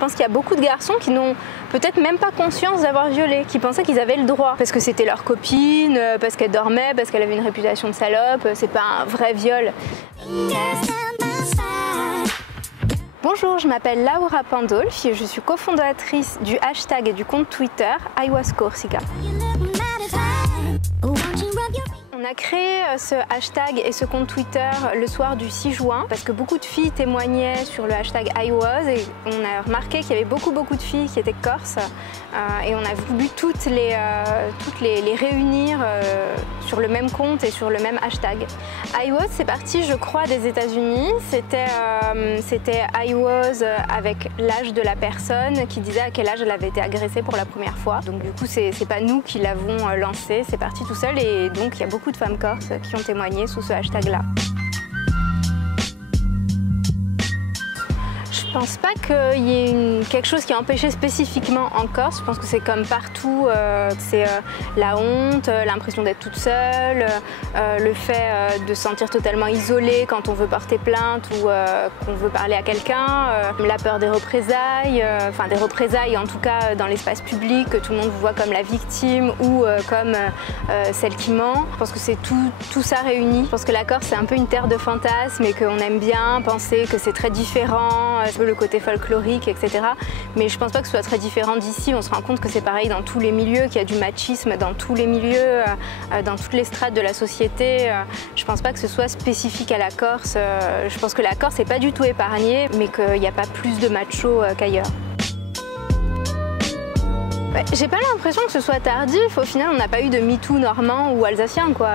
Je pense qu'il y a beaucoup de garçons qui n'ont peut-être même pas conscience d'avoir violé, qui pensaient qu'ils avaient le droit, parce que c'était leur copine, parce qu'elle dormait, parce qu'elle avait une réputation de salope, c'est pas un vrai viol. Bonjour, je m'appelle Laura Pandolfi et je suis cofondatrice du hashtag et du compte Twitter #IWasCorsica. On a créé ce hashtag et ce compte Twitter le soir du 6 juin parce que beaucoup de filles témoignaient sur le hashtag IWas et on a remarqué qu'il y avait beaucoup de filles qui étaient corses et on a voulu toutes les réunir sur le même compte et sur le même hashtag. IWas, c'est parti, je crois, des États-Unis. C'était IWas avec l'âge de la personne qui disait à quel âge elle avait été agressée pour la première fois. Donc du coup, c'est pas nous qui l'avons lancé, c'est parti tout seul et donc il y a beaucoup de femmes corses qui ont témoigné sous ce hashtag-là. Je pense pas qu'il y ait quelque chose qui a empêché spécifiquement en Corse. Je pense que c'est comme partout, c'est la honte, l'impression d'être toute seule, le fait de se sentir totalement isolée quand on veut porter plainte ou qu'on veut parler à quelqu'un, la peur des représailles, enfin des représailles en tout cas dans l'espace public, que tout le monde vous voit comme la victime ou comme celle qui ment. Je pense que c'est tout ça réuni. Je pense que la Corse c'est un peu une terre de fantasmes et qu'on aime bien penser que c'est très différent, le côté folklorique, etc. Mais je pense pas que ce soit très différent d'ici. On se rend compte que c'est pareil dans tous les milieux, qu'il y a du machisme dans tous les milieux, dans toutes les strates de la société. Je pense pas que ce soit spécifique à la Corse. Je pense que la Corse n'est pas du tout épargnée, mais qu'il n'y a pas plus de machos qu'ailleurs. J'ai pas l'impression que ce soit tardif. Au final, on n'a pas eu de MeToo normand ou alsacien, quoi.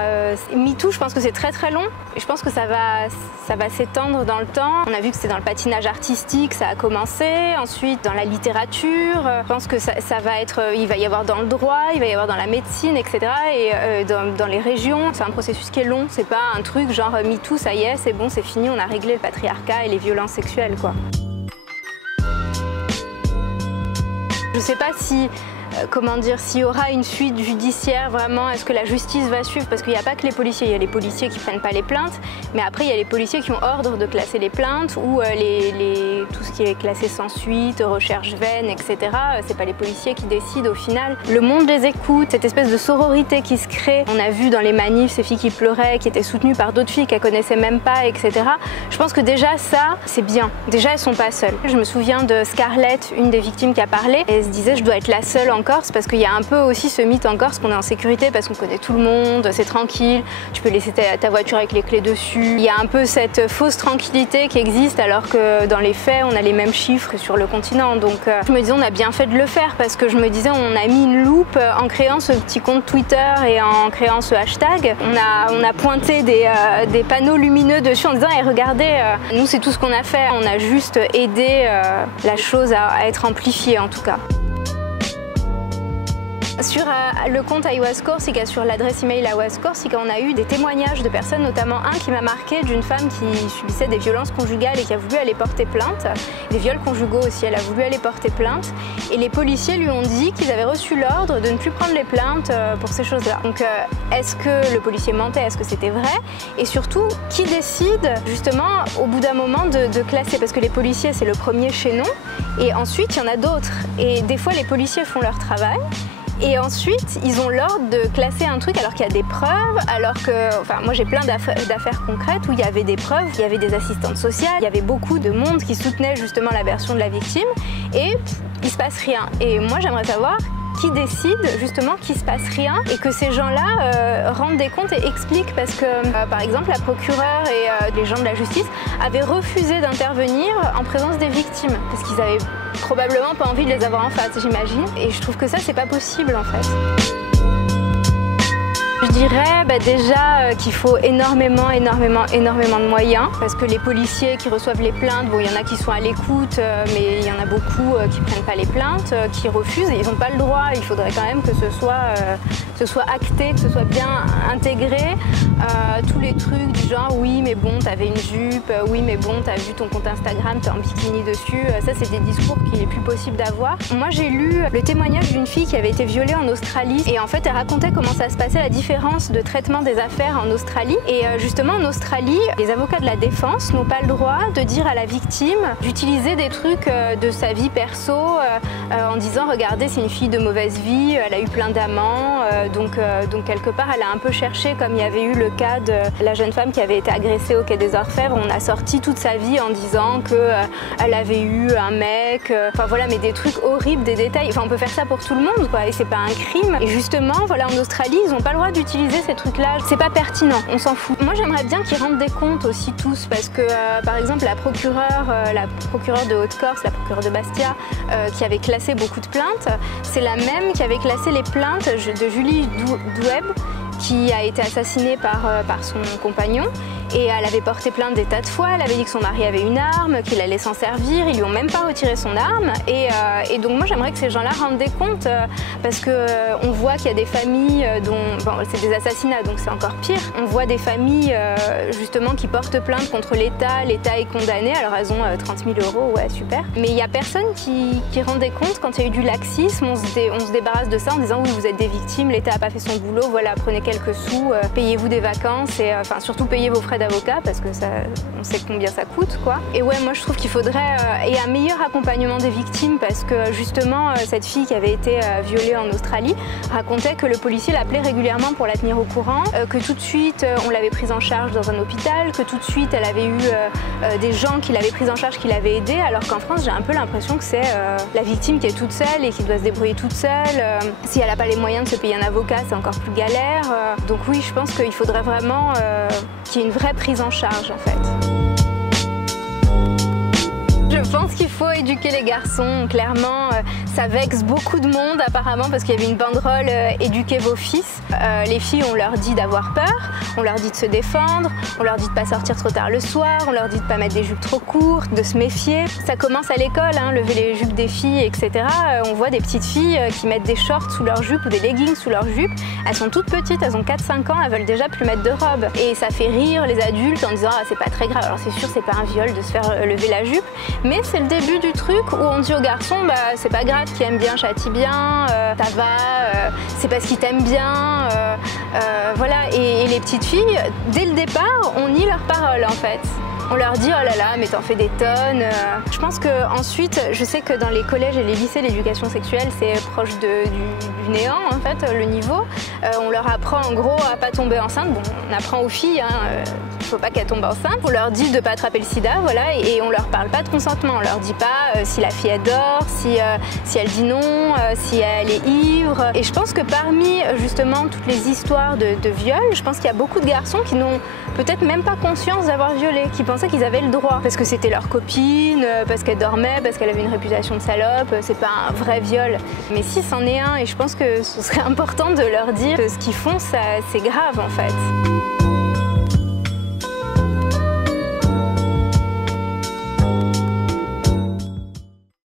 MeToo, je pense que c'est très long. Et je pense que ça va s'étendre dans le temps. On a vu que c'est dans le patinage artistique, ça a commencé. Ensuite, dans la littérature. Je pense que ça va être, il va y avoir dans le droit, il va y avoir dans la médecine, etc. Et dans les régions, c'est un processus qui est long. C'est pas un truc genre MeToo, ça y est, c'est bon, c'est fini, on a réglé le patriarcat et les violences sexuelles, quoi. Je sais pas si, s'il y aura une suite judiciaire vraiment, est-ce que la justice va suivre? Parce qu'il n'y a pas que les policiers, il y a les policiers qui ne prennent pas les plaintes, mais après il y a les policiers qui ont ordre de classer les plaintes ou tout ce qui est classé sans suite, recherche vaine, etc. C'est pas les policiers qui décident au final. Le monde les écoute, cette espèce de sororité qui se crée. On a vu dans les manifs ces filles qui pleuraient, qui étaient soutenues par d'autres filles qu'elles connaissaient même pas, etc. Je pense que déjà ça, c'est bien. Déjà elles sont pas seules. Je me souviens de Scarlett, une des victimes qui a parlé, et elle se disait je dois être la seule en Corse parce qu'il y a un peu aussi ce mythe en Corse qu'on est en sécurité parce qu'on connaît tout le monde, c'est tranquille, tu peux laisser ta voiture avec les clés dessus. Il y a un peu cette fausse tranquillité qui existe alors que dans les faits on a les mêmes chiffres sur le continent. Donc je me disais on a bien fait de le faire parce que je me disais on a mis une loupe en créant ce petit compte Twitter et en créant ce hashtag. On a pointé des panneaux lumineux dessus en disant hey, regardez, nous c'est tout ce qu'on a fait, on a juste aidé la chose à être amplifiée en tout cas. Sur le compte IWasCorsica, sur l'adresse email IWasCorsica, on a eu des témoignages de personnes, notamment un qui m'a marqué d'une femme qui subissait des violences conjugales et qui a voulu aller porter plainte, des viols conjugaux aussi, elle a voulu aller porter plainte et les policiers lui ont dit qu'ils avaient reçu l'ordre de ne plus prendre les plaintes pour ces choses-là. Donc est-ce que le policier mentait, est-ce que c'était vrai? Et surtout, qui décide justement au bout d'un moment de classer? Parce que les policiers c'est le premier chaînon et ensuite il y en a d'autres et des fois les policiers font leur travail. Et ensuite, ils ont l'ordre de classer un truc alors qu'il y a des preuves, alors que, enfin, moi j'ai plein d'affaires concrètes où il y avait des preuves, il y avait des assistantes sociales, il y avait beaucoup de monde qui soutenait justement la version de la victime et il se passe rien. Et moi j'aimerais savoir qui décide justement qu'il se passe rien et que ces gens-là rendent des comptes et expliquent parce que par exemple la procureure et les gens de la justice avaient refusé d'intervenir en présence des victimes parce qu'ils avaient probablement pas envie de les avoir en face, j'imagine. Et je trouve que ça c'est pas possible en fait. Je dirais déjà qu'il faut énormément de moyens parce que les policiers qui reçoivent les plaintes, bon il y en a qui sont à l'écoute mais il y en a beaucoup qui prennent pas les plaintes, qui refusent et ils n'ont pas le droit. Il faudrait quand même que ce soit acté, que ce soit bien intégré. Tous les trucs du genre oui mais bon t'avais une jupe, oui mais bon t'as vu ton compte Instagram, t'es en bikini dessus, ça c'est des discours qu'il est plus possible d'avoir. Moi j'ai lu le témoignage d'une fille qui avait été violée en Australie et en fait elle racontait comment ça se passait, la différence différence de traitement des affaires en Australie. Et justement, en Australie, les avocats de la défense n'ont pas le droit de dire à la victime d'utiliser des trucs de sa vie perso en disant « Regardez, c'est une fille de mauvaise vie, elle a eu plein d'amants. » Donc quelque part, elle a un peu cherché, comme il y avait eu le cas de la jeune femme qui avait été agressée au Quai des Orfèvres. On a sorti toute sa vie en disant qu'elle avait eu un mec, enfin voilà, mais des trucs horribles, des détails. Enfin, on peut faire ça pour tout le monde, quoi, et c'est pas un crime. Et justement, voilà, en Australie, ils n'ont pas le droit d'utiliser ces trucs-là. C'est pas pertinent, on s'en fout. Moi, j'aimerais bien qu'ils rendent des comptes aussi tous, parce que, par exemple, la procureure de Haute-Corse, la procureure de Bastia, qui avait classé beaucoup de plaintes, c'est la même qui avait classé les plaintes de Julie Doueb, qui a été assassinée par son compagnon. Et elle avait porté plainte des tas de fois, elle avait dit que son mari avait une arme, qu'il allait s'en servir, ils lui ont même pas retiré son arme. Et donc moi j'aimerais que ces gens-là rendent des comptes, parce qu'on voit qu'il y a des familles dont... Bon, c'est des assassinats, donc c'est encore pire. On voit des familles justement qui portent plainte contre l'État, l'État est condamné, alors elles ont 30 000 €, ouais super. Mais il n'y a personne qui rend des comptes quand il y a eu du laxisme, on se débarrasse de ça en disant oui vous êtes des victimes, l'État n'a pas fait son boulot, voilà prenez quelques sous, payez-vous des vacances et enfin surtout payez vos frais d'avocat parce que ça, on sait combien ça coûte quoi. Et ouais, moi je trouve qu'il faudrait et un meilleur accompagnement des victimes parce que justement cette fille qui avait été violée en Australie racontait que le policier l'appelait régulièrement pour la tenir au courant, que tout de suite on l'avait prise en charge dans un hôpital, que tout de suite elle avait eu des gens qui l'avaient prise en charge, qui l'avaient aidée, alors qu'en France j'ai un peu l'impression que c'est la victime qui est toute seule et qui doit se débrouiller toute seule. Si elle n'a pas les moyens de se payer un avocat, c'est encore plus galère. Donc oui, je pense qu'il faudrait vraiment qu'il y ait une vraie prise en charge en fait. Je pense qu'il faut éduquer les garçons, clairement. Ça vexe beaucoup de monde apparemment parce qu'il y avait une banderole « Éduquez vos fils ». Les filles, on leur dit d'avoir peur, on leur dit de se défendre, on leur dit de ne pas sortir trop tard le soir, on leur dit de ne pas mettre des jupes trop courtes, de se méfier. Ça commence à l'école, hein, lever les jupes des filles, etc. On voit des petites filles qui mettent des shorts sous leurs jupes ou des leggings sous leurs jupes. Elles sont toutes petites, elles ont 4-5 ans, elles veulent déjà plus mettre de robe. Et ça fait rire les adultes en disant « Ah, c'est pas très grave ». Alors c'est sûr, c'est pas un viol de se faire lever la jupe, mais c'est le début du truc où on dit aux garçons bah c'est pas grave, qui aime bien châtie bien, ça va, c'est parce qu'il t'aime bien, voilà. Et les petites filles, dès le départ, on nie leurs paroles en fait. On leur dit oh là là mais t'en fais des tonnes. Je pense que ensuite, je sais que dans les collèges et les lycées, l'éducation sexuelle c'est proche du néant en fait, le niveau. On leur apprend en gros à pas tomber enceinte. Bon, on apprend aux filles qu'il faut pas qu'elles tombent enceintes. On leur dit de pas attraper le sida, voilà, et on leur parle pas de consentement. On leur dit pas si la fille elle dort, si elle dit non, si elle est ivre. Et je pense que parmi justement toutes les histoires de viol, je pense qu'il y a beaucoup de garçons qui n'ont peut-être même pas conscience d'avoir violé, qui pensaient qu'ils avaient le droit, parce que c'était leur copine, parce qu'elle dormait, parce qu'elle avait une réputation de salope, c'est pas un vrai viol. Mais si c'en est un, et je pense que ce serait important de leur dire que ce qu'ils font, c'est grave en fait.